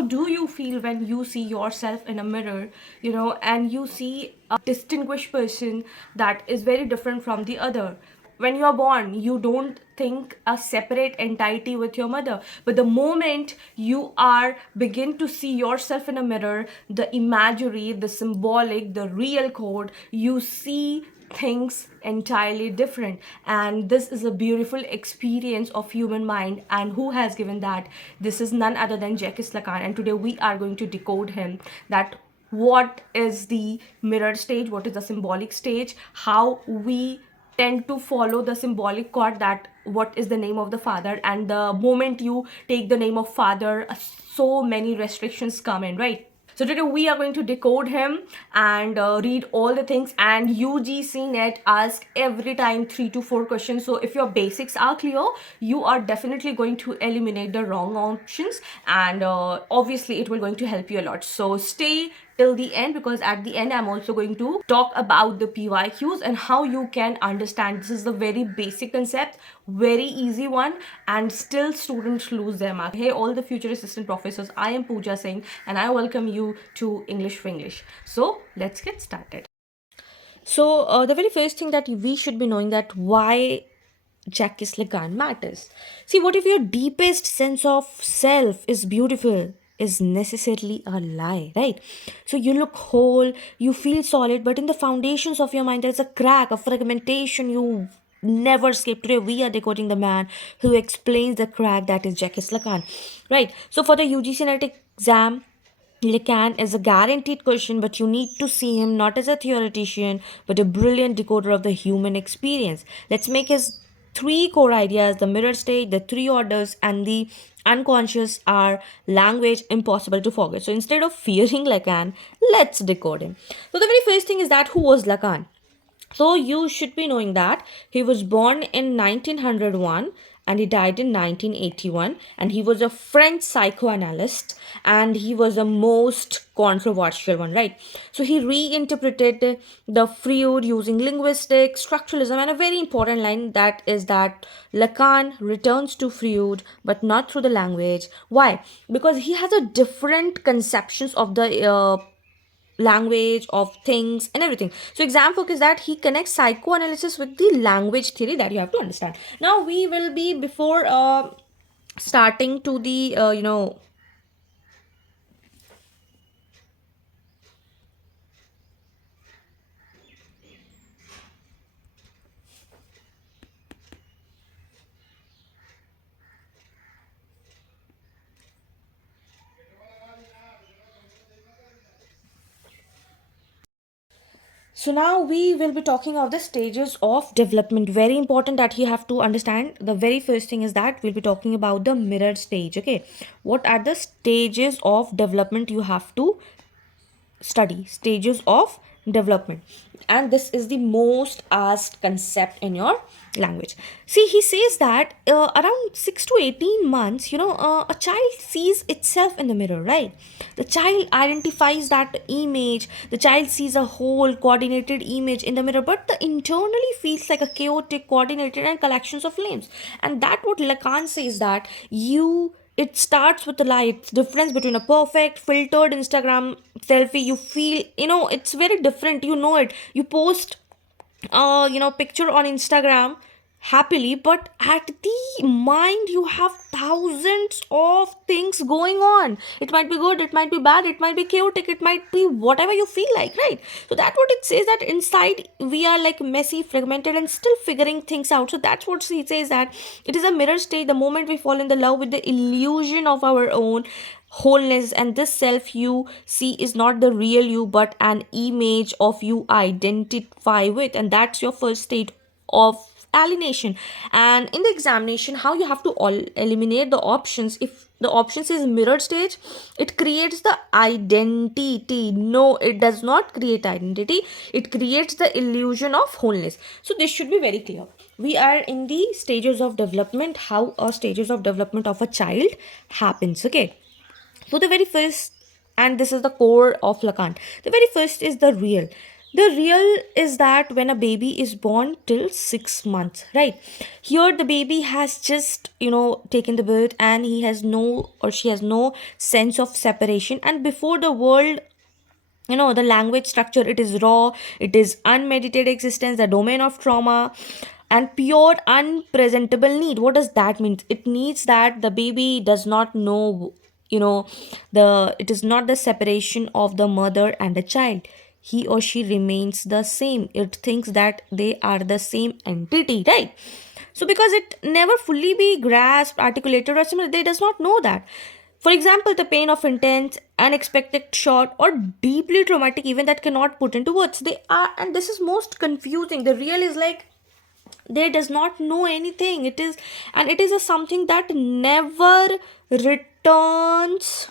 how do you feel when you see yourself in a mirror, and you see a distinguished person that is very different from the other? When you are born, you don't think a separate entity with your mother, but the moment you are begin to see yourself in a mirror, the imagery, the symbolic, the real code, you see things entirely different. And this is a beautiful experience of human mind, and who has given that? This is none other than Jacques Lacan, and today we are going to decode him, that what is the mirror stage, what is the symbolic stage, how we tend to follow the symbolic chord, that what is the name of the father, and the moment you take the name of father, so many restrictions come in, right? So today we are going to decode him and read all the things. And UGC NET ask every time 3 to 4 questions. So if your basics are clear, you are definitely going to eliminate the wrong options, and obviously it will going to help you a lot. So stay till the end, because at the end I'm also going to talk about the PYQs and how you can understand. This is the very basic concept, very easy one, and still students lose their mark. Hey all the future assistant professors, I am Pooja Singh and I welcome you to English Winglish. So let's get started. So the very first thing that we should be knowing, that why Jacques Lacan matters. See, what if your deepest sense of self is beautiful is necessarily a lie, right? So you look whole, you feel solid, but in the foundations of your mind there's a crack, a fragmentation you never escape. Today we are decoding the man who explains the crack, that is Jacques Lacan, right? So for the UGC NET exam, Lacan is a guaranteed question, but you need to see him not as a theoretician, but a brilliant decoder of the human experience. Let's make his three core ideas, the mirror state, the three orders, and the unconscious are language impossible to forget. So instead of fearing Lacan, let's decode him. So the very first thing is that who was Lacan? So you should be knowing that he was born in 1901 and he died in 1981, and he was a French psychoanalyst, and he was the most controversial one, right? So he reinterpreted the Freud using linguistic structuralism, and a very important line, that is that Lacan returns to Freud but not through the language. Why? Because he has a different conceptions of the language, of things and everything. So exam focus that he connects psychoanalysis with the language theory, that you have to understand. Now we will be, before starting to the so now we will be talking of the stages of development. Very important that you have to understand. The very first thing is that we'll be talking about the mirror stage. Okay, what are the stages of development you have to study? Stages of development, and this is the most asked concept in your language. See, he says that around 6 to 18 months, a child sees itself in the mirror, right? The child identifies that image, the child sees a whole coordinated image in the mirror, but the internally feels like a chaotic, coordinated and collections of limbs. And that what Lacan says, that it starts with the light difference between a perfect filtered Instagram selfie. You feel, it's very different, it. You post picture on Instagram happily, but at the mind you have thousands of things going on. It might be good, it might be bad, it might be chaotic, it might be whatever you feel like, right? So that's what it says, that inside we are like messy, fragmented and still figuring things out. So that's what he says, that it is a mirror state, the moment we fall in the love with the illusion of our own wholeness, and this self you see is not the real you but an image of you identify with, and that's your first state of alienation. And in the examination, how you have to eliminate the options. If the options is mirror stage, it creates the identity. No, it does not create identity, it creates the illusion of wholeness. So this should be very clear. We are in the stages of development, how a stages of development of a child happens. Okay, so the very first, and this is the core of Lacan, the very first is the real. The real is that when a baby is born till 6 months, right? Here the baby has just, taken the birth, and he has no, or she has no sense of separation. And before the world, the language structure, it is raw, it is unmeditated existence, the domain of trauma and pure unpresentable need. What does that mean? It needs that the baby does not know, you know it is not the separation of the mother and the child. He or she remains the same. It thinks that they are the same entity, right? So because it never fully be grasped, articulated, or similar, they does not know that. For example, the pain of intense, unexpected shock or deeply traumatic event that cannot put into words. They are, and this is most confusing. The real is like they does not know anything. It is, and it is a something that never returns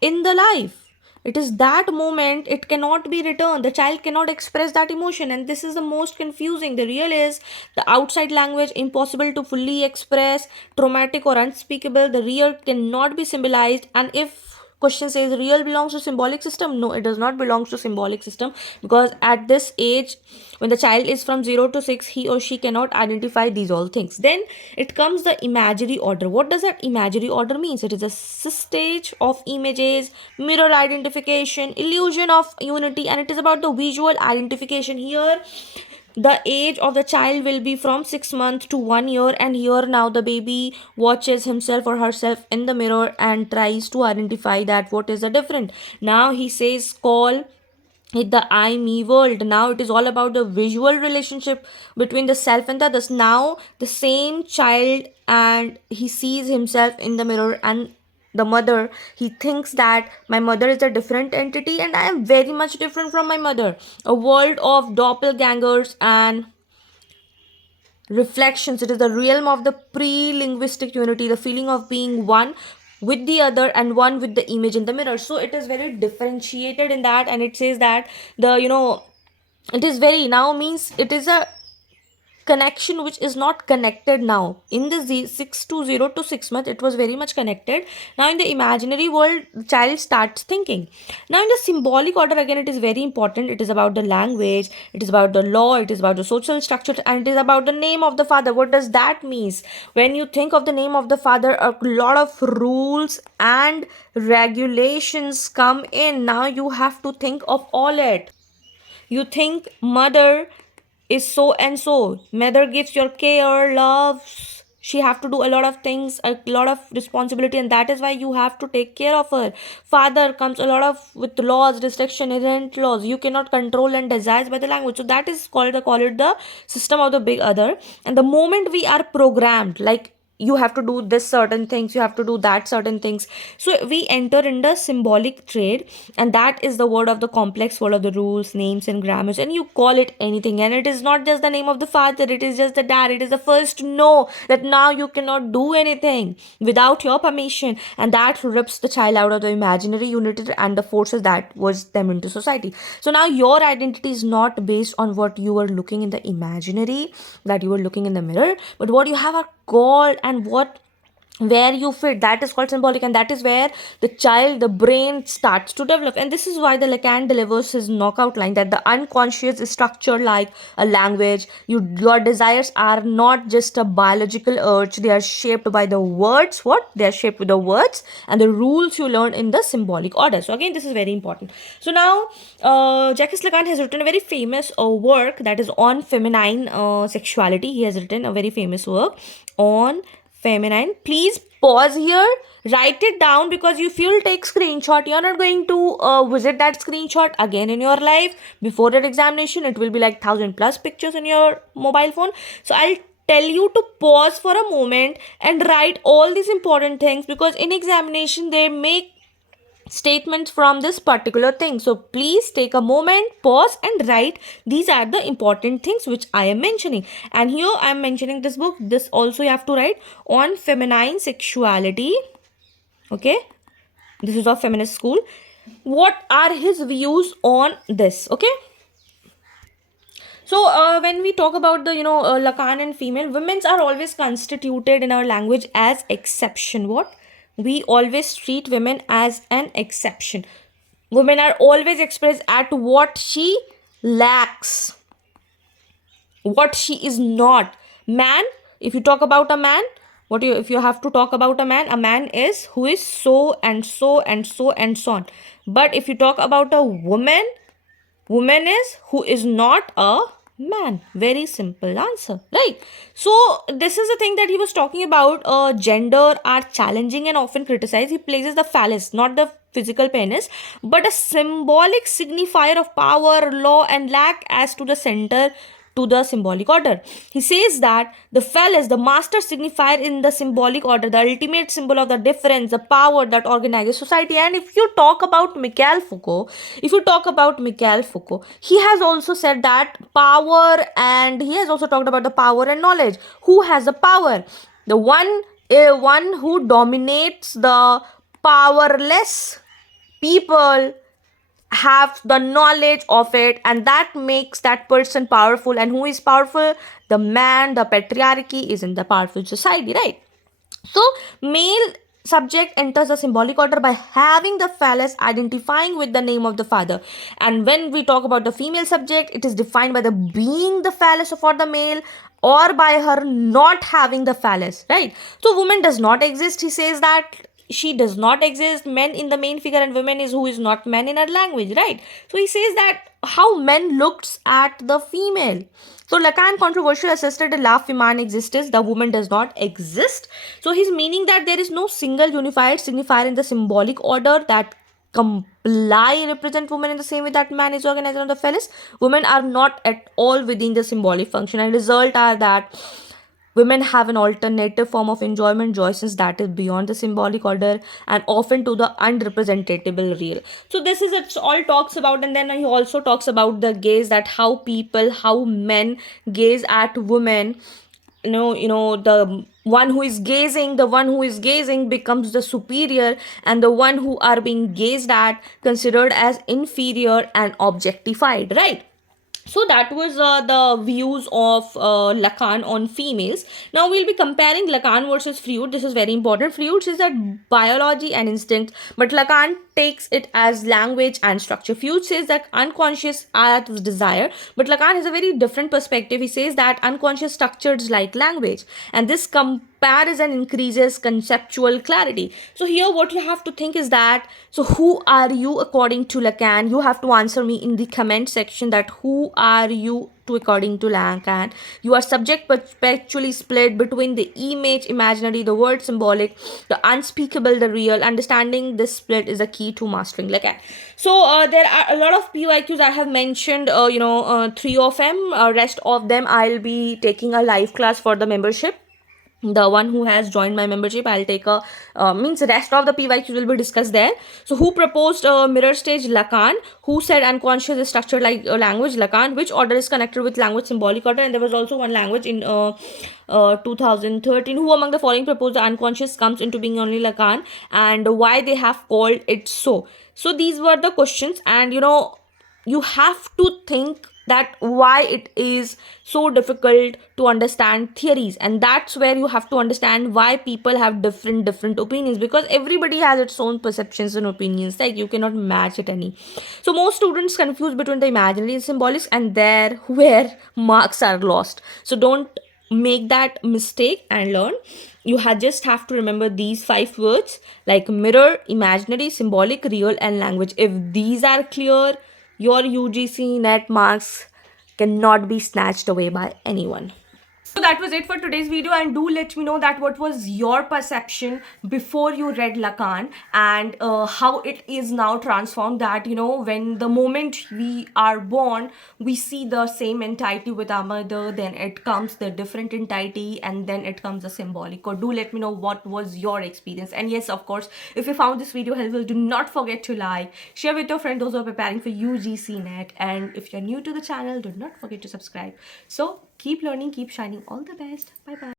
in the life. It is that moment, it cannot be returned. The child cannot express that emotion, and this is the most confusing. The real is the outside language impossible to fully express, traumatic or unspeakable. The real cannot be symbolized. And if question says real belongs to symbolic system, no, it does not belong to symbolic system, because at this age, when the child is from 0 to 6, he or she cannot identify these all things. Then it comes the imagery order. What does that imagery order means? It is a stage of images, mirror identification, illusion of unity, and it is about the visual identification. Here the age of the child will be from 6 months to 1 year, and here now the baby watches himself or herself in the mirror and tries to identify that what is the different. Now he says call it the I me world. Now it is all about the visual relationship between the self and the others. Now the same child, and he sees himself in the mirror, and the mother, he thinks that my mother is a different entity and I am very much different from my mother. A world of doppelgangers and reflections. It is the realm of the pre-linguistic unity, the feeling of being one with the other and one with the image in the mirror. So it is very differentiated in that, and it says that the it is very now means it is a connection which is not connected now. In the 6 to 0 to 6 months, it was very much connected. Now in the imaginary world, the child starts thinking. Now in the symbolic order, again, it is very important. It is about the language, it is about the law, it is about the social structure, and it is about the name of the father. What does that mean? When you think of the name of the father, a lot of rules and regulations come in. Now you have to think of all it. You think mother is so and so. Mother gives your care, loves. She have to do a lot of things, a lot of responsibility, and that is why you have to take care of her. Father comes a lot of with laws, restriction, inherent laws. You cannot control and desire by the language. So that is call it the system of the big other. And the moment we are programmed, like you have to do this certain things, you have to do that certain things, so we enter in the symbolic trade, and that is the word of the complex word of the rules, names and grammars, and you call it anything. And it is not just the name of the father, it is just the dad. It is the first no, that now you cannot do anything without your permission, and that rips the child out of the imaginary unity and the forces that was them into society. So now your identity is not based on what you were looking in the imaginary, that you were looking in the mirror, but what you have a called and what where you fit, that is called symbolic, and that is where the child, the brain starts to develop. And this is why the Lacan delivers his knockout line that the unconscious is structured like a language. Your desires are not just a biological urge, they are shaped by the words. What they are shaped with the words and the rules you learn in the symbolic order. So again, this is very important. So now Jacques Lacan has written a very famous work that is on feminine sexuality. He has written a very famous work on feminine. Please pause here, write it down, because if you'll take screenshot, you're not going to visit that screenshot again in your life before that examination. It will be like 1,000+ pictures in your mobile phone. So I'll tell you to pause for a moment and write all these important things, because in examination they make statements from this particular thing. So please take a moment, pause and write. These are the important things which I am mentioning. And here I am mentioning this book. This also you have to write on feminine sexuality. Okay. This is of feminist school. What are his views on this? Okay. So when we talk about the Lacan and female, women's are always constituted in our language as exception. What? We always treat women as an exception. Women are always expressed at what she lacks, what she is not. Man, if you talk about a man, if you have to talk about a man is who is so and so and so and so on. But if you talk about a woman, woman is who is not a man. Very simple answer, right? So this is the thing that he was talking about. Gender are challenging and often criticized. He places the phallus, not the physical penis, but a symbolic signifier of power, law, and lack as to the center to the symbolic order. He says that the phallus, the master signifier in the symbolic order, the ultimate symbol of the difference, the power that organizes society. And if you talk about Michael Foucault, he has also said that power, and he has also talked about the power and knowledge. Who has the power? The one who dominates the powerless people have the knowledge of it, and that makes that person powerful. And who is powerful? The man. The patriarchy is in the powerful society, right? So male subject enters the symbolic order by having the phallus identifying with the name of the father. And when we talk about the female subject, it is defined by the being the phallus for the male, or by her not having the phallus, right? So woman does not exist. He says that she does not exist. Men in the main figure, and women is who is not men in our language, right? So he says that how men looks at the female. So Lacan controversially asserted la femme exists, the woman does not exist. So he's meaning that there is no single unified signifier in the symbolic order that comply represent women in the same way that man is organized on the phallus. Women are not at all within the symbolic function, and result are that women have an alternative form of enjoyment, joyous that is beyond the symbolic order and often to the unrepresentable real. So this is it all talks about. And then he also talks about the gaze, that how men gaze at women. The one who is gazing becomes the superior, and the one who are being gazed at considered as inferior and objectified, right? So that was the views of Lacan on females. Now we'll be comparing Lacan versus Freud. This is very important. Freud says that biology and instinct, but Lacan takes it as language and structure. Freud says that unconscious art was desire, but Lacan has a very different perspective. He says that unconscious structures like language, and this comparison increases conceptual clarity. So here what you have to think is that, so who are you according to Lacan? You have to answer me in the comment section that who are you to according to Lacan. You are subject perpetually split between the image, imaginary, the word symbolic, the unspeakable, the real. Understanding this split is a key to mastering Lacan. So there are a lot of PYQs. I have mentioned 3 of them. Rest of them I'll be taking a live class for the membership. The one who has joined my membership, I'll take a means rest of the PYQs will be discussed there. So who proposed mirror stage? Lacan. Who said unconscious is structured like language? Lacan. Which order is connected with language? Symbolic order. And there was also one language in 2013. Who among the following proposed the unconscious comes into being? Only Lacan. And why they have called it so? So these were the questions, and you have to think that why it is so difficult to understand theories, and that's where you have to understand why people have different opinions, because everybody has its own perceptions and opinions, like you cannot match it any. So most students confuse between the imaginary and symbolic, and there where marks are lost. So don't make that mistake and learn. You just have to remember these 5 words like mirror, imaginary, symbolic, real, and language. If these are clear, your UGC NET marks cannot be snatched away by anyone. So that was it for today's video, and do let me know that what was your perception before you read Lacan, and how it is now transformed, that when the moment we are born we see the same entity with our mother, then it comes the different entity, and then it comes the symbolic. Or do let me know what was your experience. And yes, of course, if you found this video helpful, do not forget to like, share with your friends those who are preparing for UGC NET, and if you're new to the channel, do not forget to subscribe. So keep learning, keep shining. All the best. Bye bye.